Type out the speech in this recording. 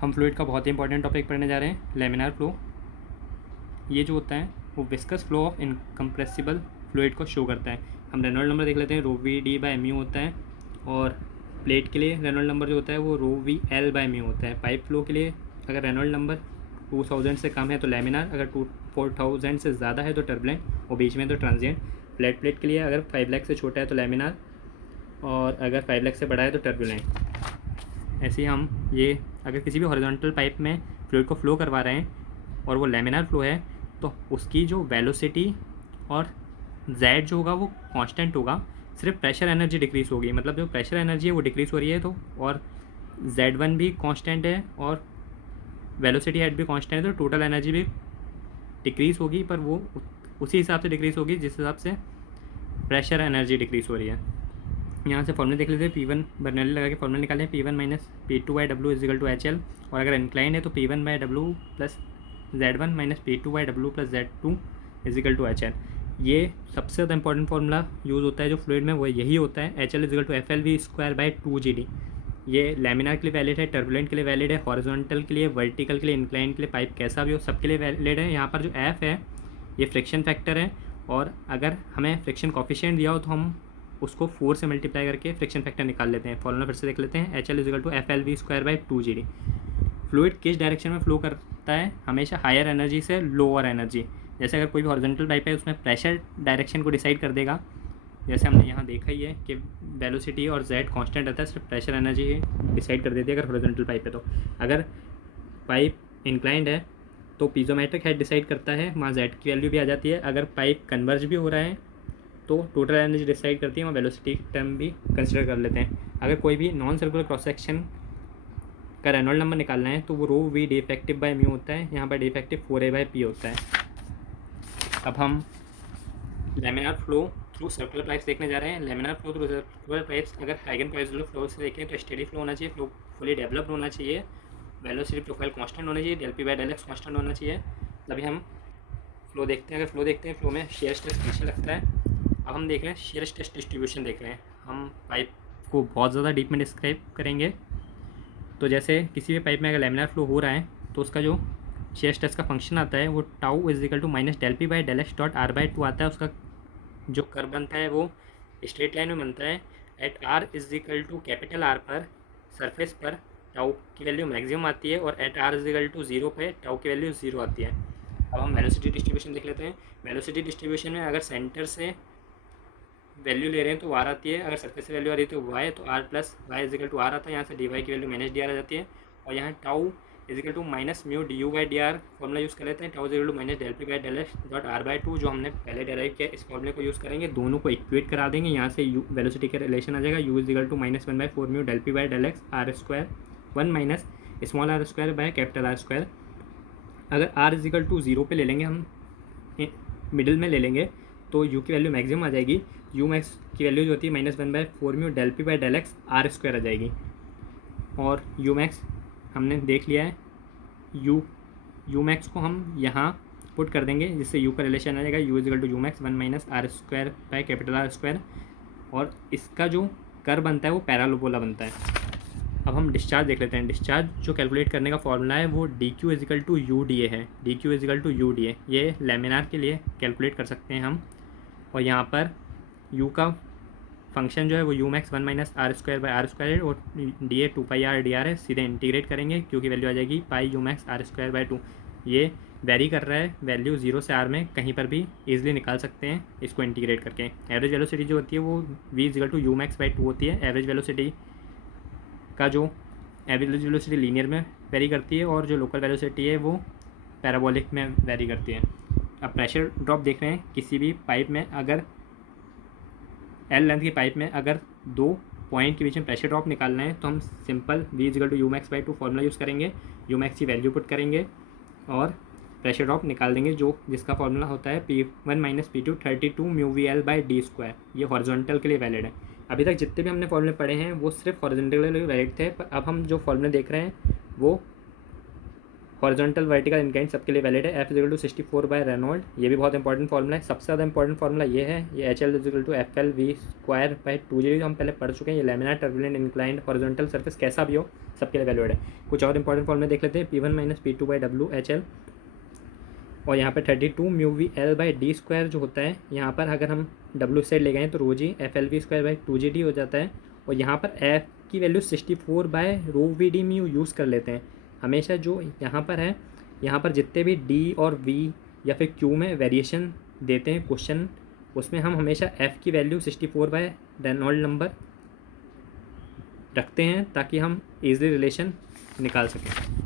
हम फ्लूइड का बहुत ही इंपॉर्टेंट टॉपिक पढ़ने जा रहे हैं, लेमिनार फ्लो। ये जो होता है वो viscous flow of incompressible fluid को शो करता है। हम रेनॉल्ड नंबर देख लेते हैं, रो वी डी बाई म्यू होता है। और प्लेट के लिए रेनॉल्ड नंबर जो होता है वो rho V L by mu होता है। पाइप फ्लो के लिए अगर रेनॉल्ड नंबर 2000 से कम है तो लेमिनार, अगर 4000 से ज़्यादा है तो टर्बुलेंट और बीच में तो ट्रांजिएंट। फ्लैट प्लेट के लिए अगर 5 लाख से छोटा है तो लेमिनार और अगर 5 लाख से बड़ा है तो टर्बुलेंट। ऐसे ही हम ये अगर किसी भी हॉरिजॉन्टल पाइप में फ्लूइड को फ्लो करवा रहे हैं और वो लेमिनार फ्लो है तो उसकी जो वेलोसिटी और जेड जो होगा वो कांस्टेंट होगा, सिर्फ प्रेशर एनर्जी डिक्रीज़ होगी। मतलब जो प्रेशर एनर्जी है वो डिक्रीज़ हो रही है तो, और Z1 भी कांस्टेंट है और वेलोसिटी हेड भी कांस्टेंट है तो टोटल एनर्जी भी डिक्रीज़ होगी, पर वो उसी हिसाब से डिक्रीज़ होगी जिस हिसाब से प्रेशर एनर्जी डिक्रीज़ हो रही है। यहाँ से फॉर्मूला देख लेते हैं, P1 बर्नौली लगा के फॉर्मूला निकाले, P1 minus P2/W is equal to HL। और अगर इंक्लाइंड है तो P1/W plus Z1 minus P2/W plus Z2 equal to HL। ये सबसे ज़्यादा इंपॉर्टेंट फार्मूला यूज़ होता है जो फ्लूइड में, वो यही होता है, HL इजिकल टू FLV²/2GD। ये लैमिनार के लिए वैलिड है, टर्बुलेंट के लिए वैलिड है, हॉरिजॉन्टल के लिए, वर्टिकल के लिए, इंक्लाइन के लिए, पाइप कैसा भी हो सबके लिए वैलिड है। यहाँ पर जो F है ये फ्रिक्शन फैक्टर है, और अगर हमें फ्रिक्शन कॉफिशिएंट दिया हो तो हम उसको 4 से मल्टीप्लाई करके फ्रिक्शन फैक्टर निकाल लेते हैं। फॉर्मूला फिर से देख लेते हैं, HL equal to FLV²/2GD। Fluid किस डायरेक्शन में फ्लो करता है? हमेशा हायर एनर्जी से लोअर एनर्जी। जैसे अगर कोई भी हॉरिजॉन्टल पाइप है उसमें प्रेशर डायरेक्शन को डिसाइड कर देगा, जैसे हमने यहाँ देखा ही है कि वेलोसिटी और जेड कांस्टेंट रहता है, सिर्फ प्रेशर एनर्जी डिसाइड कर देती है अगर हॉरिजॉन्टल पाइप है तो। अगर पाइप इंक्लाइंड है तो पीजोमेट्रिक हेड डिसाइड करता है, वहाँ जेड की वैल्यू भी आ जाती है। अगर पाइप कन्वर्ज भी हो रहा है तो टोटल एनर्जी डिसाइड करती है, वहाँ वेलोसिटी टर्म भी कंसिडर कर लेते हैं। अगर कोई भी नॉन सर्कुलर क्रॉस सेक्शन का रेनॉल्ड नंबर निकालना है तो वो rho V D effective by mu होता है, यहाँ पर डी इफेक्टिव 4A/P होता है। अब हम laminar flow through circular pipes देखने जा रहे हैं। Laminar flow through circular pipes अगर हाइगन पॉइजनल फ्लो से देखें तो स्टेडी फ्लो होना चाहिए, फ्लो फुली डेवलप्ड होना चाहिए, वेलोसिटी प्रोफाइल कांस्टेंट होना चाहिए, del P by del X constant होना चाहिए। तभी हम फ्लो देखते हैं। अगर फ्लो देखते हैं, फ्लो में शेयर स्ट्रेस नीचे लगता है। अब हम देख रहे हैं शेयर स्ट्रेस डिस्ट्रीब्यूशन देख रहे हैं। हम पाइप को बहुत ज़्यादा डीप में डिस्क्राइब करेंगे। तो जैसे किसी भी पाइप में अगर लेमिनार फ्लो हो रहा है तो उसका जो शेयर स्ट्रेस का फंक्शन आता है वो tau equal to minus del P by del X dot R/2 आता है। उसका जो कर्व बनता है वो स्ट्रेट लाइन में बनता है। At R equal to capital R पर सरफेस पर टाउ की वैल्यू मैक्सिमम आती है, और एट R इजिकल टू 0 पे टाउ की वैल्यू 0 आती है। अब हम वेलोसिटी डिस्ट्रीब्यूशन देख लेते हैं। वेलोसिटी डिस्ट्रीब्यूशन में अगर सेंटर से वैल्यू ले रहे हैं तो R आती है, अगर सरफेस से वैल्यू आ रही है तो Y, तो R plus Y equal to R आता है। यहाँ से डी वाई की वैल्यू माइनस डी आर आ जाती है, और यहाँ tau equal to minus mu D U by D R formula use कर लेते हैं। Tau equal to minus del P by del X dot R/2 जो हमने पहले डेराइव किया, इस फॉर्मूले को यूज़ करेंगे, दोनों को इक्वेट करा देंगे। यहाँ से यू वेलोसिटी का रिलेशन आ जाएगा, U equal to minus 1/4 mu del P by del X R² 1 minus small R² by capital R²। अगर R इजिकल टू 0 पे ले लेंगे, हम मिडिल में ले लेंगे तो U की वैल्यू मैक्सिमम आ जाएगी। U मैक्स की वैल्यू जो होती है -1/4 mu del P by del X R² आ जाएगी। और U मैक्स हमने देख लिया है, U मैक्स को हम यहाँ पुट कर देंगे जिससे U का रिलेशन आ जाएगा, U equal to U max 1 minus R² by capital R²। और इसका जो कर्व बनता है वो पैराबोला बनता है। अब हम डिस्चार्ज देख लेते हैं। डिस्चार्ज जो कैलकुलेट करने का फॉर्मूला है वो DQ इजिकल टू UDA है। DQ इजिकल टू UDA ये लेमिनार के लिए कैलकुलेट कर सकते हैं हम। और यहाँ पर U का फंक्शन जो है वो U max 1 minus R² by R² है, और DA 2πr/dr है। सीधे इंटीग्रेट करेंगे क्योंकि वैल्यू आ जाएगी पाई U मैक्स R²/2। ये वेरी कर रहा है, वैल्यू 0 से R में कहीं पर भी ईजिली निकाल सकते हैं इसको इंटीग्रेट करके। एवरेज वेलोसिटी जो होती है वो V इजिकल टू U मैक्स/2 होती है। एवरेज वेलोसिटी का जो एवरेज वेलोसिटी लीनियर में वेरी करती है, और जो लोकल वेलोसिटी है वो पैराबोलिक में वेरी करती है। अब प्रेशर ड्रॉप देख रहे हैं किसी भी पाइप में, अगर L लेंथ की पाइप में अगर 2 पॉइंट के बीच में प्रेशर ड्रॉप निकालना है तो हम simple V is equal to U max formula use करेंगे, U मैक्स की वैल्यू पुट करेंगे और प्रेशर ड्रॉप निकाल देंगे, जो जिसका फॉर्मूला होता है P1 minus P2 32 mu VL by D²। ये हॉरिजॉन्टल के लिए वैलिड है। अभी तक जितने भी हमने फॉर्मूले पढ़े हैं वो सिर्फ हॉरिजॉन्टल के लिए वैलिड थे, पर अब हम जो फॉर्मूले देख रहे हैं वो हॉरिजॉन्टल वर्टिकल इंक्लाइन सबके लिए वैलिड है। F equal to 64 by Reynold, ये भी बहुत इंपॉर्टेंट फॉर्मूला है। सबसे ज़्यादा इंपॉर्टेंट फॉर्मूला ये है, ये H L equal to F L V square by 2 G, हम पहले पढ़ चुके हैं। ये laminar turbulent inclined horizontal surface कैसा भी हो सबके लिए वैलिड है। कुछ और इंपॉर्टेंट फॉर्मूला देख लेते हैं। P1 minus P2 by W H L, और यहाँ पर 32 mu V L by D square जो होता है, यहाँ पर अगर हम डब्ल्यू साइड ले गए तो rho G F L V square by 2 G D हो जाता है। और यहाँ पर एफ की value 64 by rho V D mu use कर लेते हैं हमेशा। जो यहाँ पर है, यहाँ पर जितने भी डी और वी या फिर क्यू में वेरिएशन देते हैं क्वेश्चन, उसमें हम हमेशा एफ़ की वैल्यू 64 बाय रेनॉल्ड नंबर रखते हैं ताकि हम ईजिली रिलेशन निकाल सकें।